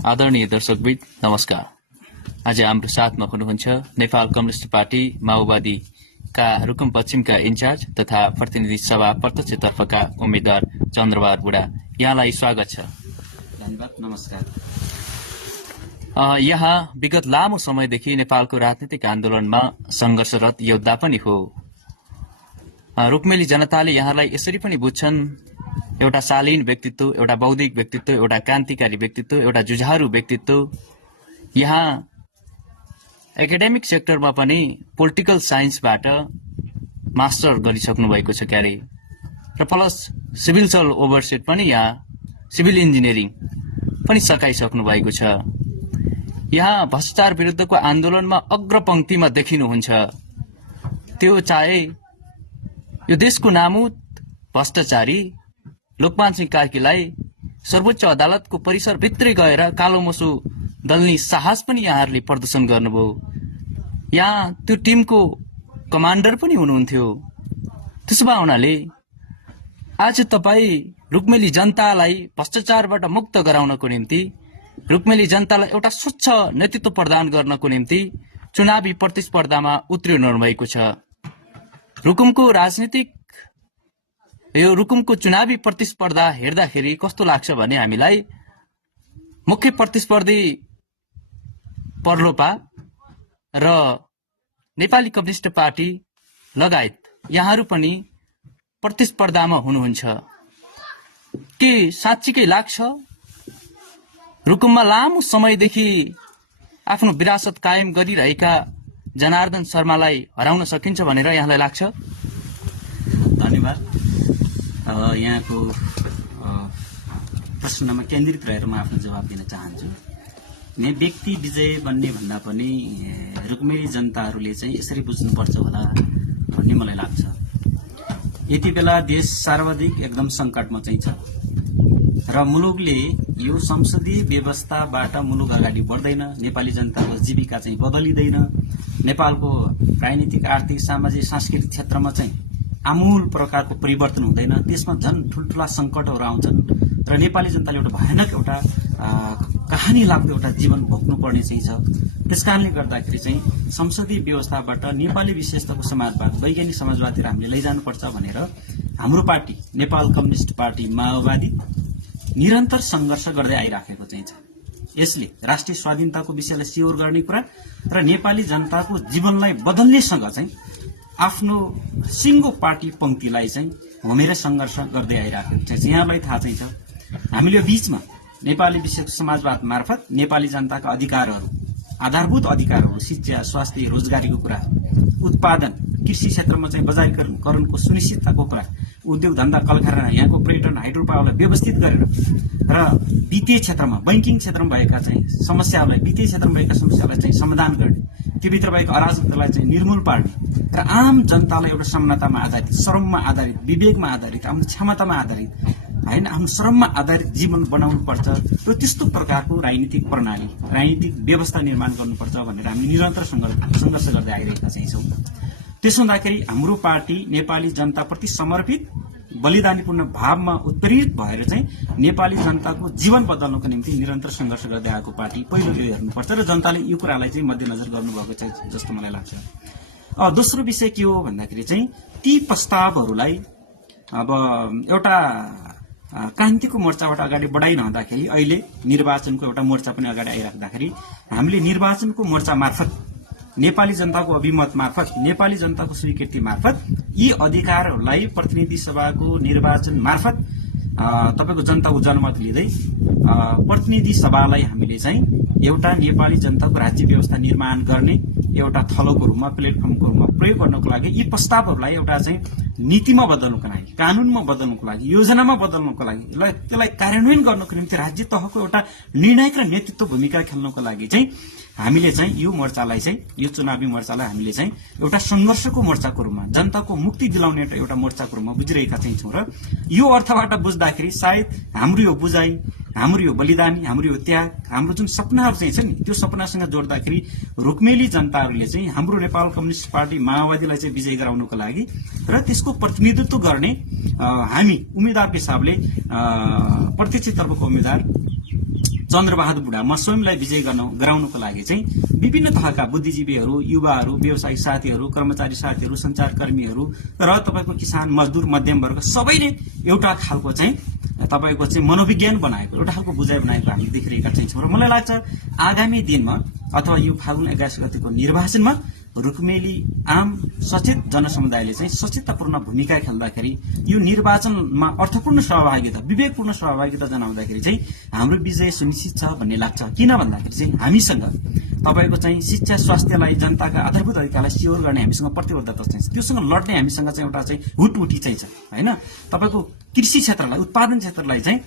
आदरणीय दर्शकवृन्द नमस्कार। आज हाम्रो साथमा हुनुहुन्छ नेपाल कम्युनिस्ट पार्टी माओवादीका रुकुम पश्चिमका इन्चार्ज तथा प्रतिनिधि सभा प्रत्यक्षतर्फका उम्मेद्वार चन्द्रबहादुर बुढा। यहाँलाई स्वागत छ। धन्यवाद, नमस्कार। यहाँ विगत लामो समयदेखि नेपालको राजनीतिक आन्दोलनमा संघर्षरत योद्धा पनि हो। रुक्मेली जनताले यहाँलाई यसरी पनि बुझ्छन्, एउटा शालीन व्यक्तित्व, एउटा बौद्धिक व्यक्तित्व, एउटा क्रान्तिकारी व्यक्तित्व, एउटा जुझारु व्यक्तित्व। यहाँ एकाडेमिक सेक्टरमा पनि पोलिटिकल साइन्सबाट मास्टर गरिसक्नु भएको छ क्यारे, र प्लस सिभिल सर्भ ओभरसेट पनि यहाँ सिभिल इन्जिनियरिङ पनि सकाइसक्नु भएको छ। यहाँ भ्रष्टाचार विरुद्धको आन्दोलनमा अग्रपंक्तिमा देखिनुहुन्छ। त्यो चाहे यो देशको नामुद भ्रष्टाचारी लोकमान सिंह कार्कीलाई सर्वोच्च अदालतको परिसरभित्रै गएर कालो मोसो दल्ने साहस पनि यहाँहरूले प्रदर्शन गर्नुभयो। यहाँ त्यो टिमको कमान्डर पनि हुनुहुन्थ्यो। त्यसो भए हुनाले आज तपाईँ रुक्मेली जनतालाई भ्रष्टाचारबाट मुक्त गराउनको निम्ति, रुक्मेली जनतालाई एउटा स्वच्छ नेतृत्व प्रदान गर्नको निम्ति चुनावी प्रतिस्पर्धामा उत्रिनु भएको छ। रुकुमको चुनावी प्रतिस्पर्धा हेर्दाखेरि कस्तो लाग्छ भने हामीलाई मुख्य प्रतिस्पर्धी पर्लोपा र नेपाली कम्युनिस्ट पार्टी लगायत यहाँहरू पनि प्रतिस्पर्धामा हुनुहुन्छ। के साँच्चीकै लाग्छ रुकुममा लामो समयदेखि आफ्नो विरासत कायम गरिरहेका जनार्दन शर्मालाई हराउन सकिन्छ भनेर यहाँलाई लाग्छ? धन्यवाद। यहाँको प्रश्नमा केन्द्रित रहेर म आफ्नो जवाब दिन चाहन्छु। व्यक्ति विजय बन्ने भन्दा पनि रुक्मेली जनताहरूले चाहिँ यसरी बुझ्नुपर्छ होला भन्ने मलाई लाग्छ। यति बेला देश सर्वाधिक एकदम सङ्कटमा चाहिँ छ र मुलुकले यो संसदीय व्यवस्थाबाट मुलुक अगाडि बढ्दैन। नेपाली जनताको जीविका चाहिँ बदलिँदैन। नेपालको राजनीतिक, आर्थिक, सामाजिक, सांस्कृतिक क्षेत्रमा चाहिँ आमूल प्रकारको परिवर्तन हुँदैन। त्यसमा झन् ठुल्ठुला सङ्कटहरू आउँछन् र नेपाली जनताले एउटा भयानक एउटा कहानी लाग्दो एउटा जीवन भोग्नुपर्ने चाहिँ छ। त्यसकारणले गर्दाखेरि चाहिँ संसदीय व्यवस्थाबाट नेपाली विशेषताको समाजवाद, वैज्ञानिक समाजवादतिर हामीले लैजानुपर्छ भनेर हाम्रो पार्टी नेपाल कम्युनिस्ट पार्टी माओवादी निरन्तर सङ्घर्ष गर्दै आइराखेको चाहिँ छ। यसले राष्ट्रिय स्वाधीनताको विषयलाई स्योर गर्ने कुरा र नेपाली जनताको जीवनलाई बदल्नेसँग चाहिँ आफ्नो सिङ्गो पार्टी पंक्तिलाई चाहिँ होमेर सङ्घर्ष गर्दै आइराखेको छ। यहाँलाई थाहा चाहिँ छ, हामीले बीचमा नेपाली विशेष समाजवाद मार्फत नेपाली जनताका अधिकारहरू, आधारभूत अधिकारहरू, शिक्षा, स्वास्थ्य, रोजगारीको कुरा, उत्पादन, कृषि क्षेत्रमा चाहिँ बजारीकरणको सुनिश्चितताको कुरा, उद्योग धन्दा, कल कारखाना, यहाँको पर्यटन, हाइड्रो पावरलाई व्यवस्थित गरेर र वित्तीय क्षेत्रमा, बैंकिङ क्षेत्रमा भएका चाहिँ समस्याहरूलाई, वित्तीय क्षेत्रमा भएका समस्यालाई चाहिँ समाधान गर्ने, त्योभित्र भएको अराजकतालाई चाहिँ निर्मूल पार्ने र आम जनतालाई एउटा समानतामा आधारित, श्रममा आधारित, विवेकमा आधारित, आफ्नो क्षमतामा आधारित, होइन, आफ्नो श्रममा आधारित जीवन बनाउनु पर्छ र त्यस्तो प्रकारको राजनीतिक प्रणाली, राजनीतिक व्यवस्था निर्माण गर्नुपर्छ भनेर हामी निरन्तर सङ्घर्ष गर्दै आइरहेका चाहिँ छौँ। त्यसो हुँदाखेरि हाम्रो पार्टी नेपाली जनताप्रति समर्पित, बलिदानीपूर्ण भावमा उत्प्रेरित भएर चाहिँ नेपाली जनताको जीवन बदल्नको निम्ति निरन्तर सङ्घर्ष गर्दै आएको पार्टी पहिलो यो हेर्नुपर्छ र जनताले यो कुरालाई चाहिँ मध्यनजर गर्नुभएको छ जस्तो मलाई लाग्छ। दोस्रो विषय के हो भन्दाखेरि चाहिँ ती प्रस्तावहरूलाई अब एउटा क्रान्तिको मोर्चाबाट अगाडि बढाइरहँदाखेरि अहिले निर्वाचनको एउटा मोर्चा पनि अगाडि आइराख्दाखेरि हामीले निर्वाचनको मोर्चा मार्फत, नेपाली जनताको अभिमत मार्फत, नेपाली जनताको स्वीकृति मार्फत यी अधिकारहरूलाई प्रतिनिधि सभाको निर्वाचन मार्फत तपाईको जनताको जनमत लिँदै प्रतिनिधि सभालाई हामीले चाहिँ एउटा नेपाली जनताको राज्य व्यवस्था निर्माण गर्ने एउटा थलोको रूपमा, प्लेटफर्मको रूपमा प्रयोग गर्नको लागि यी प्रस्तावहरूलाई एउटा चाहिँ नीतिमा बदल्नुको लागि, कानूनमा बदल्नुको लागि, योजनामा बदल्नुको लागि, त्यसलाई कार्यान्वयन गर्नको निम्ति राज्य तहको एउटा निर्णायक र नेतृत्व भूमिका खेल्नको लागि चाहिँ हामीले चाहिँ यो मोर्चालाई चाहिँ, यो चुनावी मोर्चालाई हामीले चाहिँ एउटा सङ्घर्षको मोर्चाको रूपमा, जनताको मुक्ति दिलाउने एउटा मोर्चाको रूपमा बुझिरहेका चाहिँ छौँ। र यो अर्थबाट बुझ्दाखेरि सायद हाम्रो यो बुझाइ, हाम्रो यो बलिदानी, हाम्रो यो त्याग, हाम्रो जुन सपनाहरू चाहिँ छ नि, त्यो सपनासँग जोड्दाखेरि रुक्मेली जनताहरूले चाहिँ हाम्रो नेपाल कम्युनिस्ट पार्टी माओवादीलाई चाहिँ विजय गराउनको लागि र त्यसको प्रतिनिधित्व गर्ने हामी उम्मेद्वारको हिसाबले प्रत्यक्षतर्फको उम्मेद्वार चन्द्रबहादुर बुढा म स्वयंलाई विजय गराउनको लागि चाहिँ विभिन्न तहका बुद्धिजीवीहरू, युवाहरू, व्यवसायी साथीहरू, कर्मचारी साथीहरू, सञ्चारकर्मीहरू र तपाईँको किसान, मजदुर, मध्यम वर्ग सबैले एउटा खालको चाहिँ तपाईँको चाहिँ मनोविज्ञान बनाएको, एउटा खालको बुझाइ बनाएको हामीले देखिरहेका चाहिँ छौँ। र मलाई लाग्छ आगामी दिनमा अथवा यो फागुन 21 गतिको निर्वाचनमा रुक्मेली आम सचेत जनसमुदायले चाहिँ सचेततापूर्ण भूमिका खेल्दाखेरि यो निर्वाचनमा अर्थपूर्ण सहभागिता, विवेकपूर्ण सहभागिता जनाउँदाखेरि चाहिँ हाम्रो विजय सुनिश्चित छ भन्ने लाग्छ। किन भन्दाखेरि चाहिँ हामीसँग तपाईँको चाहिँ शिक्षा, स्वास्थ्यलाई, जनताका आधारभूत अधिकारलाई स्योर गर्ने हामीसँग प्रतिबद्धता चाहिँ छ। त्योसँग लड्ने हामीसँग चाहिँ एउटा चाहिँ हुटहुटी चाहिँ छ होइन। तपाईँको कृषि क्षेत्रलाई, उत्पादन क्षेत्रलाई चाहिँ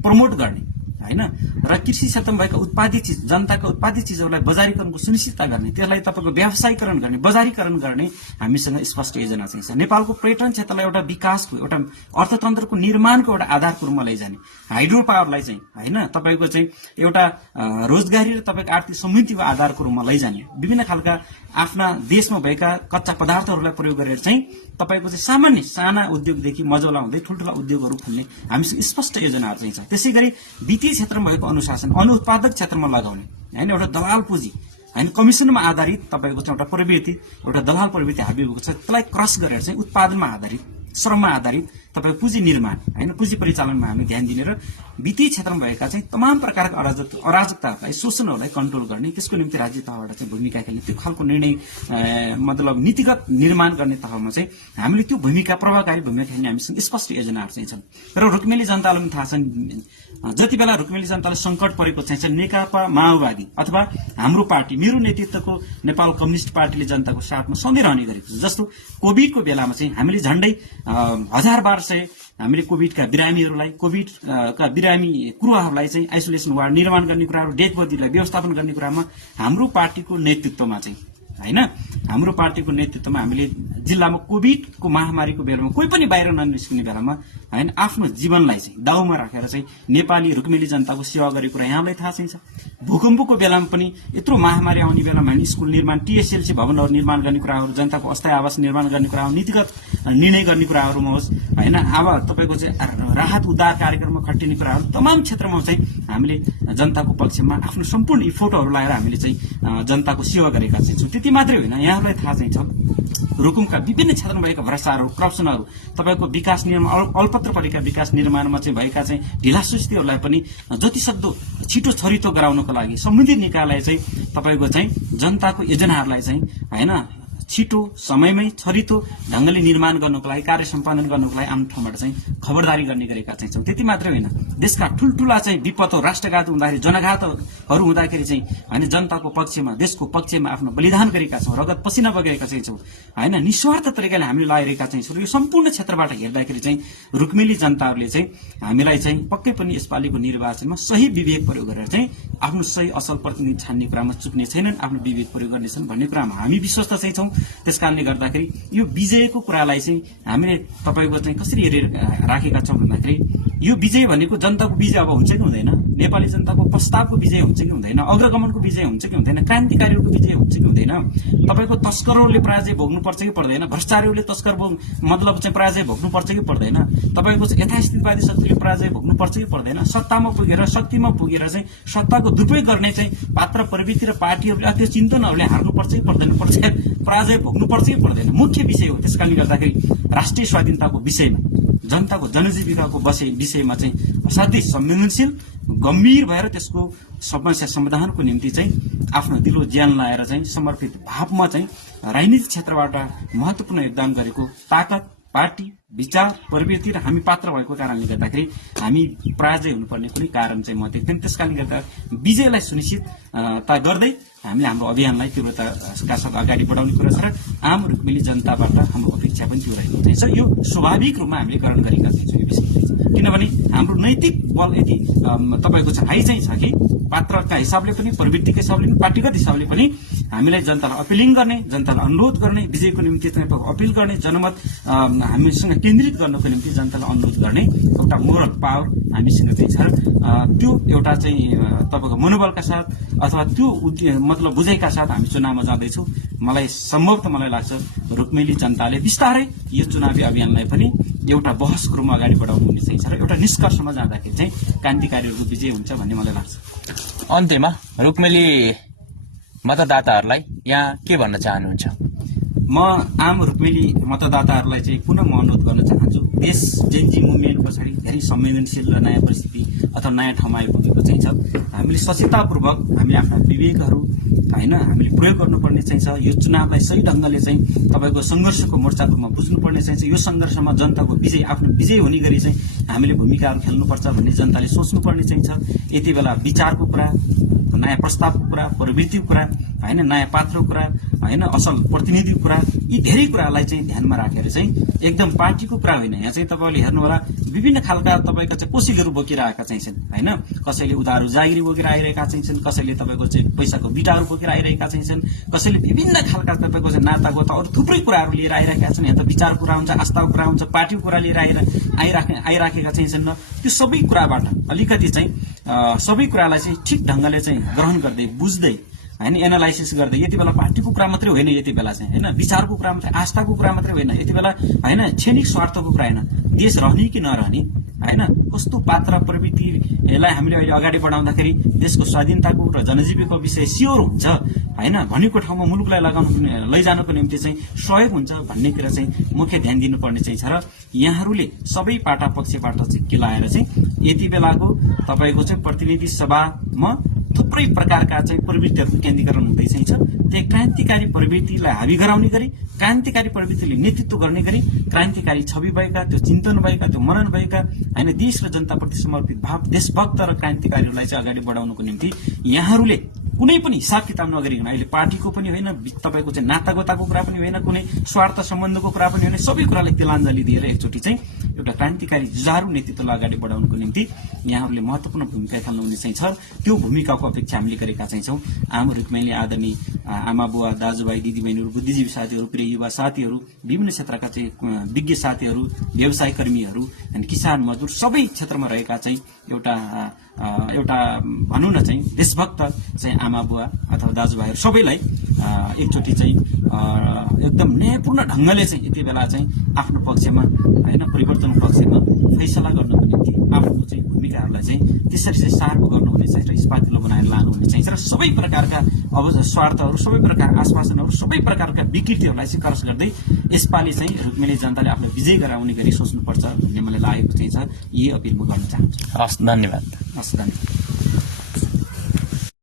प्रमोट गर्ने होइन र कृषि क्षेत्रमा भएका उत्पादित चिज, जनताका उत्पादित चिजहरूलाई बजारीकरणको सुनिश्चितता गर्ने, त्यसलाई तपाईँको व्यावसायीकरण गर्ने, बजारीकरण गर्ने हामीसँग स्पष्ट योजना चाहिँ छ। नेपालको पर्यटन क्षेत्रलाई एउटा विकासको, एउटा अर्थतन्त्रको निर्माणको एउटा आधारको रूपमा लैजाने, हाइड्रो पावरलाई चाहिँ होइन तपाईँको चाहिँ एउटा रोजगारी र तपाईँको आर्थिक समृद्धिको आधारको रूपमा लैजाने, विभिन्न खालका आफ्ना देशमा भएका कच्चा पदार्थहरूलाई प्रयोग गरेर चाहिँ तपाईँको चाहिँ सामान्य साना उद्योगदेखि मजौला हुँदै ठुल्ठुला उद्योगहरू खोल्ने हामीसँग स्पष्ट योजनाहरू चाहिँ छ। त्यसै गरी वित्तीय क्षेत्रमा भएको अनुशासन अनुत्पादक क्षेत्रमा लगाउने होइन, एउटा दलाल पुँजी होइन, कमिसनमा आधारित तपाईँको चाहिँ एउटा प्रवृत्ति, एउटा दलाल प्रवृत्ति हाबी भएको छ, त्यसलाई क्रस गरेर चाहिँ उत्पादनमा आधारित, श्रममा आधारित तपाईँ पुँजी निर्माण होइन, पुँजी परिचालनमा हामी ध्यान दिने र वित्तीय क्षेत्रमा भएका चाहिँ तमाम प्रकारका अराजकताहरूलाई, शोषणहरूलाई कन्ट्रोल गर्ने, त्यसको निम्ति राज्य तहबाट चाहिँ भूमिका खेल्ने, त्यो खालको निर्णय मतलब नीतिगत निर्माण गर्ने तहमा चाहिँ हामीले त्यो भूमिका, प्रभावकारी भूमिका खेल्ने हामीसँग स्पष्ट योजनाहरू चाहिँ छन्। र रुक्मेली जनतालाई पनि थाहा छ, जति बेला रुक्मेली जनतालाई सङ्कट परेको चाहिँ नेकपा माओवादी अथवा हाम्रो पार्टी, मेरो नेतृत्वको नेपाल कम्युनिस्ट पार्टीले जनताको साथमा सधैँ रहने गरेको छ। जस्तो कोभिडको बेलामा चाहिँ हामीले झन्डै 1000 हामीले कोभिडका बिरामीहरूलाई, कोभिडका बिरामी कुराहरूलाई चाहिँ आइसोलेसन वार्ड निर्माण गर्ने कुराहरू, डेथ बडीलाई व्यवस्थापन गर्ने कुरामा हाम्रो पार्टीको नेतृत्वमा चाहिँ होइन, हाम्रो पार्टीको नेतृत्वमा हामीले जिल्लामा कोभिडको महामारीको बेलामा कोही पनि बाहिर ननिस्किने बेलामा होइन आफ्नो जीवनलाई चाहिँ दाउमा राखेर चाहिँ नेपाली रुक्मेली जनताको सेवा गरेको कुरा यहाँलाई थाहा चाहिँ छ। भूकम्पको बेलामा पनि यत्रो महामारी आउने बेलामा हामी स्कुल निर्माण, टिएसएलसी भवनहरू निर्माण गर्ने कुराहरू, जनताको अस्थायी आवास निर्माण गर्ने कुराहरू, नीतिगत निर्णय गर्ने कुराहरूमा होस् होइन, अब तपाईँको चाहिँ राहत उद्धार कार्यक्रममा खटिने कुराहरू, तमाम क्षेत्रमा चाहिँ हामीले जनताको पक्षमा आफ्नो सम्पूर्ण इफोर्टहरू लगाएर हामीले चाहिँ जनताको सेवा गरेका चाहिँ छौँ। त्यति मात्रै होइन, यहाँहरूलाई थाहा चाहिँ छ रुकुमका विभिन्न क्षेत्रमा भएका भ्रष्टाचारहरू, करप्सनहरू, तपाईँको विकास निर्माण, अल्पत्र परेका विकास निर्माणमा चाहिँ भएका चाहिँ ढिलासुस्तीहरूलाई पनि जतिसक्दो छिटो छरितो गराउनको लागि सम्बन्धित निकायलाई चाहिँ तपाईँको चाहिँ जनताको योजनाहरूलाई चाहिँ होइन छिटो समयमै छरितो ढङ्गले निर्माण गर्नको लागि, कार्य सम्पादन गर्नको लागि आफ्नो ठाउँबाट चाहिँ खबरदारी गर्ने गरेका चाहिँ छौँ। त्यति मात्रै होइन, देशका ठुल्ठुला चाहिँ विपदहरू, राष्ट्रघात हुँदाखेरि, जनघातहरू हुँदाखेरि चाहिँ होइन जनताको पक्षमा, देशको पक्षमा आफ्नो बलिदान गरेका छौँ, रगत पसिना बगेका चाहिँ छौँ होइन, निस्वार्थ तरिकाले हामीले लगाइरहेका चाहिँ छौँ। यो सम्पूर्ण क्षेत्रबाट हेर्दाखेरि चाहिँ रुक्मेली जनताहरूले चाहिँ हामीलाई चाहिँ पक्कै पनि यसपालिको निर्वाचनमा सही विवेक प्रयोग गरेर चाहिँ आफ्नो सही असल प्रतिनिधि छान्ने कुरामा चुक्ने छैनन्, आफ्नो विवेक प्रयोग गर्नेछन् भन्ने कुरामा हामी विश्वस्त चाहिँ छौँ। त्यस कारणले गर्दाखेरि यो विजयको कुरालाई चाहिँ हामीले तपाईँको चाहिँ कसरी हेरेर राखेका छौँ भन्दाखेरि यो विजय भनेको जनताको विजय अब हुन्छ कि हुँदैन, नेपाली जनताको प्रस्तावको विजय हुन्छ कि हुँदैन, अग्रगमनको विजय हुन्छ कि हुँदैन, क्रान्तिकारीहरूको विजय हुन्छ कि हुँदैन, तपाईँको तस्करहरूले पराजय भोग्नुपर्छ कि पर्दैन, भ्रष्टाचारीहरूले मतलब चाहिँ पराजय भोग्नुपर्छ कि पर्दैन, तपाईँको चाहिँ यथास्थितिवादी शक्तिले पराजय भोग्नुपर्छ कि पर्दैन, सत्तामा पुगेर शक्तिमा पुगेर चाहिँ सत्ताको दुरुपयोग गर्ने चाहिँ पात्र प्रवृत्ति र पार्टीहरूले, त्यो चिन्तनहरूले हार्नुपर्छ कि पर्दैन, पराजय भोग्नुपर्छ कि पर्दैन, मुख्य विषय हो। त्यस कारणले गर्दाखेरि राष्ट्रिय स्वाधीनताको विषयमा, जनताको जनजीविकाको विषयमा चाहिँ असाध्यै संवेदनशील, गम्भीर भएर त्यसको समस्या समाधानको निम्ति चाहिँ आफ्नो दिलो ज्यान लाएर चाहिँ समर्पित भावमा चाहिँ राजनीतिक क्षेत्रबाट महत्त्वपूर्ण योगदान गरेको ताकत, पार्टी, विचार, प्रवृत्ति र हामी पात्र भएको कारणले गर्दाखेरि हामी पराजय हुनुपर्ने कुनै कारण चाहिँ म देख्दैन। त्यस कारणले गर्दा विजयलाई सुनिश्चितता गर्दै हामीले हाम्रो अभियानलाई तीव्रताका साथ अगाडि बढाउने कुरा छ र आम रुक्मेली जनताबाट हाम्रो अपेक्षा पनि त्यो रहेको चाहिँ छ। यो स्वाभाविक रूपमा हामीले ग्रहण गरेका छौँ यो विषय, किनभने हाम्रो नैतिक बल यति तपाईँको चाहिँ हाई चाहिँ छ कि पात्रका हिसाबले पनि, प्रवृत्तिको हिसाबले पनि, पार्टीगत हिसाबले पनि हामीलाई जनतालाई अपिलिङ गर्ने, जनतालाई अनुरोध गर्ने, विजयको निम्ति चाहिँ अपिल गर्ने, जनमत हामीसँग केन्द्रित गर्नको निम्ति जनतालाई अनुरोध गर्ने एउटा मोरल पावर हामीसँग चाहिँ छ। त्यो एउटा चाहिँ तपाईँको मनोबलका साथ अथवा त्यो मतलब बुझाइका साथ हामी चुनावमा जाँदैछौँ। मलाई सम्भवतः मलाई लाग्छ रुक्मेली जनताले बिस्तारै यो चुनावी अभियानलाई पनि एउटा बहसको रूपमा अगाडि बढाउनु हुने चाहिँ छ र एउटा निष्कर्षमा जाँदाखेरि चाहिँ क्रान्तिकारीहरूको विजय हुन्छ भन्ने मलाई लाग्छ। अन्त्यमा रुक्मेली मतदाताहरूलाई यहाँ के भन्न चाहनुहुन्छ? म आम रुक्मेली मतदाताहरूलाई चाहिँ पुनः म अनुरोध गर्न चाहन्छु, देश जेनजी मुभमेन्ट पछाडि धेरै संवेदनशील र नयाँ परिस्थिति अथवा नयाँ ठाउँमा आइपुगेको चाहिँ छ। हामीले सचेततापूर्वक हामीले आफ्ना विवेकहरू होइन हामीले प्रयोग गर्नुपर्ने चाहिँ छ। यो चुनावलाई सही ढङ्गले चाहिँ तपाईँको सङ्घर्षको मोर्चाको रूपमा बुझ्नुपर्ने चाहिँ छ। यो सङ्घर्षमा जनताको विजय आफ्नो विजय हुने गरी चाहिँ हामीले भूमिकाहरू खेल्नुपर्छ भन्ने जनताले सोच्नुपर्ने चाहिँ छ। यति बेला विचारको कुरा, नयाँ प्रस्तावको कुरा, प्रवृत्तिको कुरा होइन, नयाँ पात्रको कुरा होइन, असल प्रतिनिधिको कुरा, यी धेरै कुरालाई चाहिँ ध्यानमा राखेर चाहिँ एकदम पार्टीको कुरा होइन। यहाँ चाहिँ तपाईँले हेर्नु होला विभिन्न खालका तपाईँका चाहिँ कोसिसहरू बोकिरहेका चाहिँ छन् होइन। कसैले उधारो जागिरी बोकेर आइरहेका चाहिँ छन्, कसैले तपाईँको चाहिँ पैसाको बिटाहरू बोकेर आइरहेका चाहिँ छन्, कसैले विभिन्न खालका तपाईँको चाहिँ नातागोत अरू थुप्रै कुराहरू लिएर आइरहेका छन्। यहाँ त विचारको कुरा हुन्छ, आस्थाको कुरा हुन्छ, पार्टीको कुरा लिएर आइराखेका चाहिँ छन्। त्यो सबै कुराबाट अलिकति चाहिँ सबै कुरालाई चाहिँ ठिक ढङ्गले चाहिँ ग्रहण गर्दै बुझ्दै होइन, एनालाइसिस गर्दै यति बेला पार्टीको कुरा मात्रै होइन, यति बेला चाहिँ होइन विचारको कुरा मात्रै, आस्थाको कुरा मात्रै होइन, यति बेला होइन क्षणिक स्वार्थको कुरा होइन, देश रहने कि नरहने होइन, कस्तो पात्र प्रवृत्तिलाई हामीले अहिले अगाडि बढाउँदाखेरि देशको स्वाधीनताको र जनजीविकाको विषय स्योर हुन्छ होइन, भनेको ठाउँमा मुलुकलाई लैजानको निम्ति चाहिँ सहयोग हुन्छ भन्ने कुरा चाहिँ मुख्य ध्यान दिनुपर्ने चाहिँ छ। र यहाँहरूले सबै पाटा पक्षबाट चाहिँ केलाएर चाहिँ यति बेलाको तपाईँको चाहिँ प्रतिनिधि सभामा थुप्रै प्रकारका चाहिँ प्रवृत्तिहरूको केन्द्रीकरण हुँदै चाहिँ छ। त्यही क्रान्तिकारी प्रवृत्तिलाई हावी गराउने गरी, क्रान्तिकारी प्रवृत्तिले नेतृत्व गर्ने गरी, क्रान्तिकारी छवि भएका, त्यो चिन्तन भएका, त्यो मनन भएका होइन, देश र जनताप्रति समर्पित भाव, देशभक्त र क्रान्तिकारीहरूलाई चाहिँ अगाडि बढाउनको निम्ति यहाँहरूले कुनै पनि हिसाब किताब नगरिकन अहिले पार्टीको पनि होइन, तपाईँको चाहिँ नातागोताको कुरा पनि होइन, कुनै स्वार्थ सम्बन्धको कुरा पनि होइन, सबै कुरालाई तिलाञ्जली दिएर एकचोटि चाहिँ एउटा क्रान्तिकारी जुझारू नेतृत्वलाई अगाडि बढाउनको निम्ति यहाँहरूले महत्त्वपूर्ण भूमिका खेल्नुहुने चाहिँ छ। त्यो भूमिकाको अपेक्षा हामीले गरेका चाहिँ छौँ। आम रुक्मेली आदरणीय आमा बुवा दाजुभाइ दिदीबहिनीहरू, बुद्धिजीवी साथीहरू, प्रिय युवा साथीहरू, विभिन्न क्षेत्रका चाहिँ विज्ञ साथीहरू, व्यवसाय कर्मीहरू अनि किसान मजदुर सबै क्षेत्रमा रहेका चाहिँ एउटा भनौँ न चाहिँ देशभक्त चाहिँ आमा बुवा अथवा दाजुभाइहरू सबैलाई एकचोटि चाहिँ एकदम न्यायपूर्ण ढङ्गले चाहिँ यति बेला चाहिँ आफ्नो पक्षमा होइन, परिवर्तनको पक्षमा फैसला गर्नको निम्ति आफ्नो चाहिँ भूमिकाहरूलाई चाहिँ त्यसरी चाहिँ सार्प गर्नुहुने चाहिँ र स्पातिलो बनाएर लानुहुने चाहिँ र सबै प्रकारका अब स्वार्थहरू, सबै प्रकारका आश्वासनहरू, सबै प्रकारका विकृतिहरूलाई चाहिँ क्रस गर्दै यसपालि चाहिँ रुक्मेली जनताले आफ्नो विजय गराउने गरी सोच्नुपर्छ भन्ने मलाई लागेको चाहिँ छ। यही अपिल म गर्न चाहन्छु। हस्, धन्यवाद। हस्, धन्यवाद।